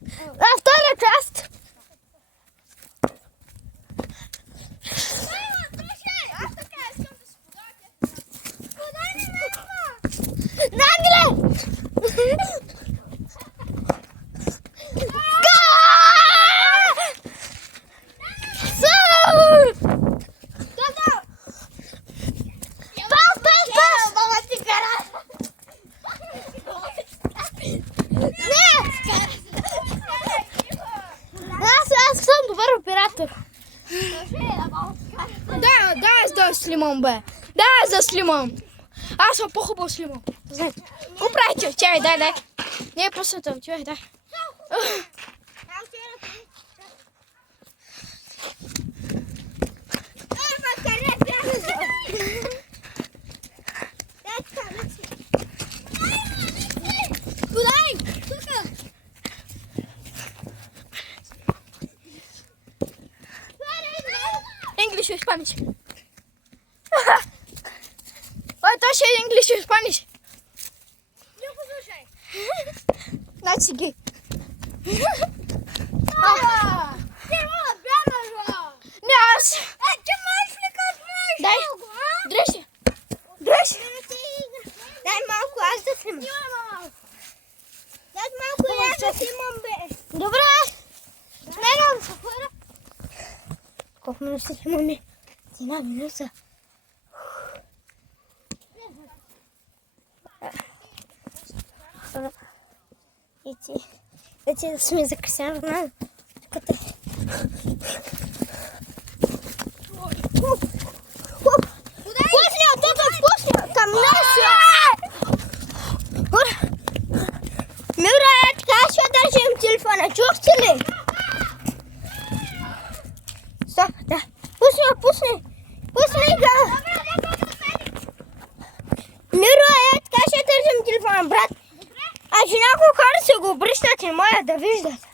А вторая часть. Нагле! Да, с лимон, Б. Да, с лимон. А, все, похуй с лимон. Знаете, купрайте, чай, дай. Не, просто там, чай, дай. English or Spanish? What does say English or Spanish? Not sige. Yes. Дай. Дрesi. Дай малко, аз да снимам. Дай малко, аз да снимам, бе. Добре. Снимам се, хора. Колко минути снимаме? Една минута. Вече да сме закъсяли, знам. Чакайте. Пусня, тук пусня. Към нас. Мира, така ще държим телефона. Чухте ли? Стоп, да. Пусни го. Мира, така ще държим телефона, брат. А жена го хора се го обръщате, моя да виждат.